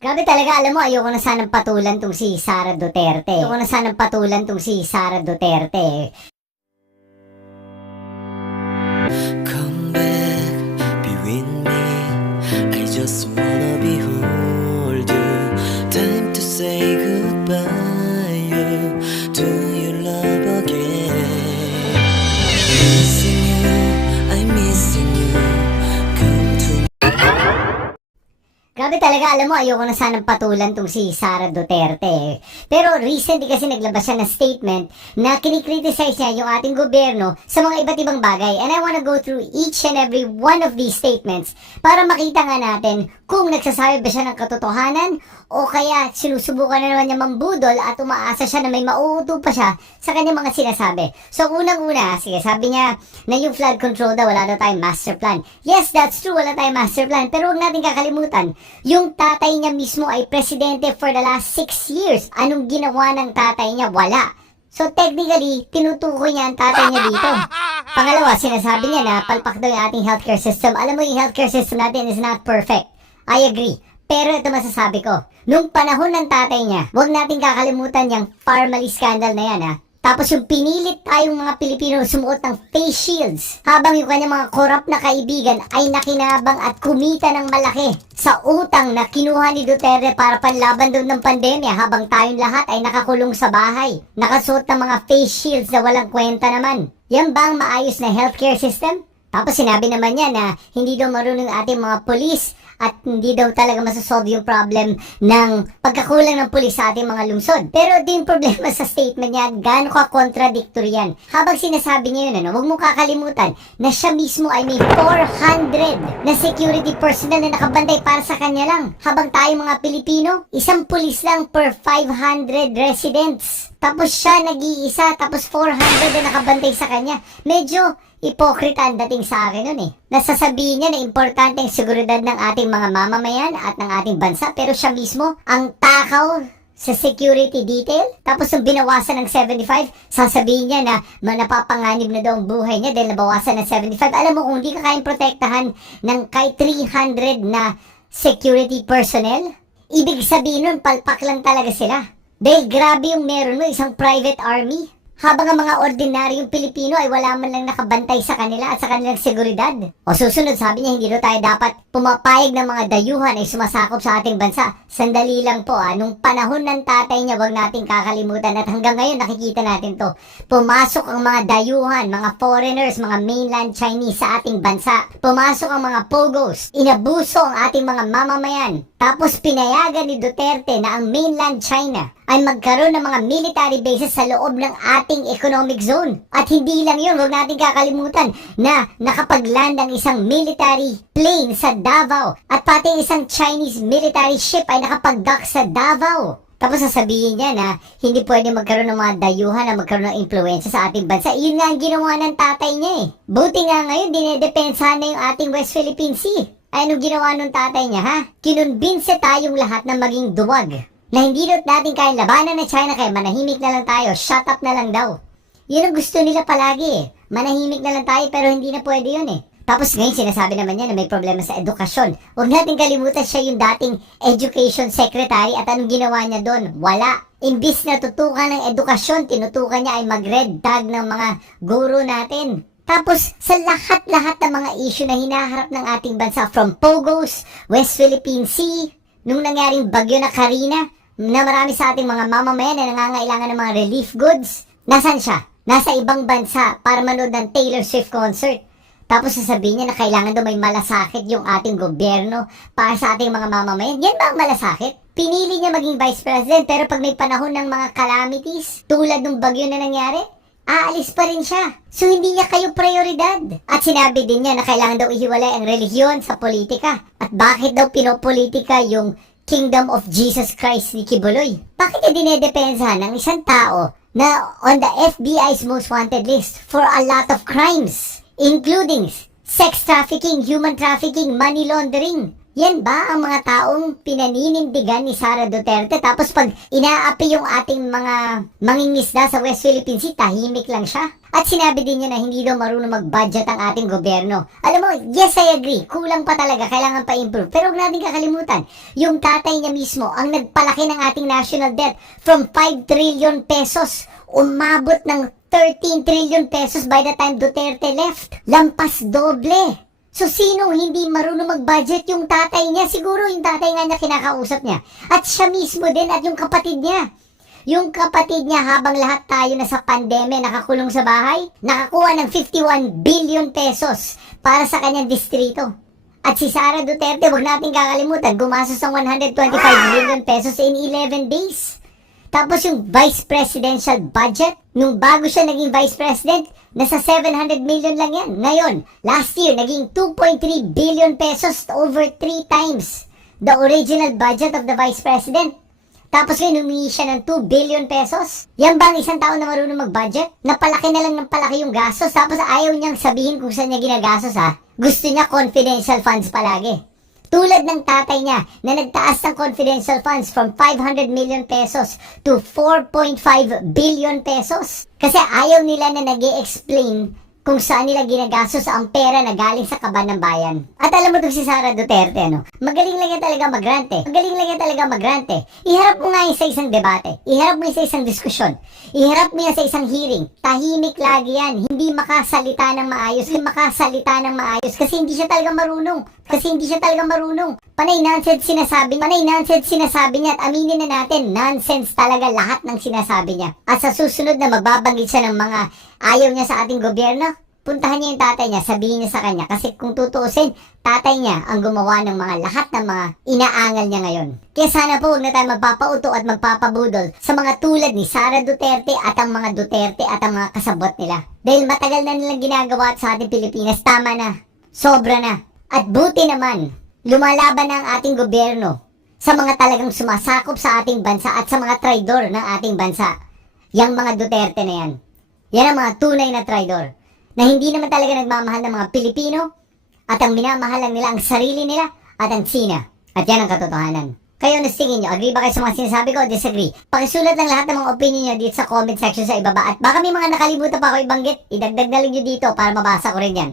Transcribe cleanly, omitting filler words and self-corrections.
Grabe talaga, alam mo, ayoko na sanang patulan tong si Sara Duterte. Ayoko na sanang patulan tong si Sara Duterte. Come back, be with me. I just wanna behold you. Time to say goodbye. Do you love again? Missing you, I'm missing you. Come to Grabe talaga, alam mo, ayoko na sanang patulan tong si Sara Duterte. Pero recently kasi naglabas siya ng statement na kinikriticize niya yung ating gobyerno sa mga iba't ibang bagay. And I wanna go through each and every one of these statements para makita nga natin kung nagsasabi ba siya ng katotohanan o kaya sinusubukan na naman niya mambudol at umaasa siya na may mauuto pa siya sa kanyang mga sinasabi. So unang-una, sige, sabi niya na yung flood control daw, wala daw tayong master plan. Yes, that's true, wala tayong master plan. Pero huwag natin kakalimutan, yung tatay niya mismo ay presidente for the last 6 years. Anong ginawa ng tatay niya? Wala. So technically, tinutukoy niya ang tatay niya dito. Pangalawa, sinasabi niya na palpak daw yung ating healthcare system. Alam mo, yung healthcare system natin is not perfect. I agree. Pero ito masasabi ko, nung panahon ng tatay niya, huwag natin kakalimutan yung Parmali scandal na yan, ha. Tapos yung pinilit tayong mga Pilipino sumuot ng face shields habang yung kanyang mga korap na kaibigan ay nakinabang at kumita ng malaki sa utang na kinuha ni Duterte para panlaban doon ng pandemya habang tayong lahat ay nakakulong sa bahay. Nakasuot ng mga face shields na walang kwenta naman. Yan ba ang maayos na healthcare system? Tapos sinabi naman niya na hindi daw marunong ating mga polis at hindi daw talaga masasolve yung problem ng pagkakulang ng pulis sa ating mga lungsod. Pero din problema sa statement niya, gaano ka contradictory yan. Habang sinasabi niya yun, huwag mong kakalimutan na siya mismo ay may 400 na security personnel na nakabantay para sa kanya lang. Habang tayo mga Pilipino, isang pulis lang per 500 residents. Tapos siya nag-iisa, tapos 400 na nakabantay sa kanya. Medyo ipokrita ang dating sa akin nun eh. Nasasabihin niya na importante ang seguridad ng ating mga mamamayan at ng ating bansa, pero siya mismo ang takaw sa security detail. Tapos nung binawasan ng 75, sasabihin niya na napapanganib na daw ang buhay niya dahil nabawasan ng 75. Alam mo, kung hindi ka kayang protektahan ng kahit 300 na security personnel, ibig sabihin nun, palpak lang talaga sila. Dahil grabe yung meron mo, isang private army. Habang ang mga ordinaryong Pilipino ay wala man lang nakabantay sa kanila at sa kanilang seguridad. O susunod, sabi niya, hindi daw tayo dapat pumapayag ng mga dayuhan ay sumasakop sa ating bansa. Sandali lang po, nung panahon ng tatay niya, wag nating kakalimutan at hanggang ngayon nakikita natin to. Pumasok ang mga dayuhan, mga foreigners, mga mainland Chinese sa ating bansa. Pumasok ang mga pogos, inabuso ang ating mga mamamayan. Tapos pinayagan ni Duterte na ang mainland China ay magkaroon ng mga military bases sa loob ng ating economic zone. At hindi lang yun, huwag natin kakalimutan na nakapag-land ang isang military plane sa Davao at pati isang Chinese military ship ay nakapag-dock sa Davao. Tapos sasabihin niya na hindi pwede magkaroon ng mga dayuhan na magkaroon ng impluensya sa ating bansa. Yun nga ang ginawa ng tatay niya eh. Buti nga ngayon, dinedepensahan na yung ating West Philippine Sea. Ay, anong ginawa ng tatay niya, ha? Kinunbinse tayong lahat na maging duwag. Na hindi daw natin kaya labanan ng China kaya manahimik na lang tayo, shut up na lang daw. Yun ang gusto nila palagi eh. Manahimik na lang tayo pero hindi na pwede yun eh. Tapos ngayon sinasabi naman niya na may problema sa edukasyon. Huwag natin kalimutan siya yung dating education secretary at anong ginawa niya doon? Wala. Imbis na tutukan ng edukasyon, tinutukan niya ay mag-red tag ng mga guro natin. Tapos sa lahat-lahat ng mga issue na hinaharap ng ating bansa from Pogos, West Philippine Sea, nung nangyaring bagyo na Karina, na marami sa ating mga mamamayan na nangangailangan ng mga relief goods, nasan siya? Nasa ibang bansa para manood ng Taylor Swift concert. Tapos sasabihin niya na kailangan daw may malasakit yung ating gobyerno para sa ating mga mamamayan. Yan ba ang malasakit? Pinili niya maging vice president pero pag may panahon ng mga calamities, tulad ng bagyo na nangyari, aalis pa rin siya. So hindi niya kayo prioridad. At sinabi din niya na kailangan daw ihiwalay ang relihiyon sa politika. At bakit daw pinopolitika yung Kingdom of Jesus Christ ni Kibuloy? Bakit niya dinedepensahan ng isang tao na on the FBI's most wanted list for a lot of crimes, including sex trafficking, human trafficking, money laundering? Yan ba ang mga taong pinaninindigan ni Sara Duterte? Tapos pag inaapi yung ating mga mangingisda sa West Philippine Sea, tahimik lang siya. At sinabi din niya na hindi daw marunong mag-budget ang ating gobyerno. Alam mo, yes, I agree. Kulang pa talaga. Kailangan pa improve. Pero huwag natin kakalimutan, yung tatay niya mismo ang nagpalaki ng ating national debt from 5 trillion pesos. Umabot ng 13 trillion pesos by the time Duterte left. Lampas doble. So, sino hindi marunong mag-budget? Yung tatay niya. Siguro yung tatay nga niya kinakausap niya. At siya mismo din at yung kapatid niya. Yung kapatid niya habang lahat tayo nasa pandemya nakakulong sa bahay, nakakuha ng 51 billion pesos para sa kanyang distrito. At si Sara Duterte, wag natin kakalimutan, gumastos ng 125 million pesos in 11 days. Tapos yung vice presidential budget, nung bago siya naging vice president, nasa 700 million lang yan. Ngayon, last year, naging 2.3 billion pesos, over 3 times the original budget of the vice president. Tapos ngayon, humingi siya ng 2 billion pesos. Yan ba ang isang tao na marunong mag-budget? Napalaki na lang ng palaki yung gastos, tapos ayaw niyang sabihin kung saan niya ginagastos ha. Gusto niya confidential funds palagi. Tulad ng tatay niya na nagtaas ng confidential funds from 500 million pesos to 4.5 billion pesos. Kasi ayaw nila na nag-i-explain kung saan nila ginagastos ang pera na galing sa kaban ng bayan. At alam mo ito si Sara Duterte, no? Magaling lang yan talaga magrante. Magaling lang yan talaga magrante. Iharap mo nga yan sa isang debate. Iharap mo yan sa isang diskusyon. Iharap mo yan sa isang hearing. Tahimik lagi yan. Hindi makasalita ng maayos. Hindi makasalita ng maayos. Kasi hindi siya talaga marunong. Panay nonsense sinasabi niya at aminin na natin, nonsense talaga lahat ng sinasabi niya. At sa susunod na magbabanggit siya ng mga ayaw niya sa ating gobyerno, puntahan niya yung tatay niya, sabihin niya sa kanya. Kasi kung tutuusin, tatay niya ang gumawa ng mga lahat ng mga inaangal niya ngayon. Kaya sana po huwag na tayo magpapauto at magpapabudol sa mga tulad ni Sara Duterte at ang mga Duterte at ang mga kasabot nila. Dahil matagal na nilang ginagawa sa ating Pilipinas, tama na, sobra na. At buti naman, lumalaban na ang ating gobyerno sa mga talagang sumasakop sa ating bansa at sa mga traidor ng ating bansa. Yang mga Duterte na yan. Yan ang mga tunay na traidor na hindi naman talaga nagmamahal ng mga Pilipino at ang minamahal lang nila ang sarili nila at ang Sina. At yan ang katotohanan. Kayo, ano tingin nyo? Agree ba kayo sa mga sinasabi ko o disagree? Pakisulat lang lahat ng mga opinion nyo dito sa comment section sa ibaba. At baka may mga nakalimutan pa ako ibanggit, idagdag na lang nyo dito para mabasa ko rin yan.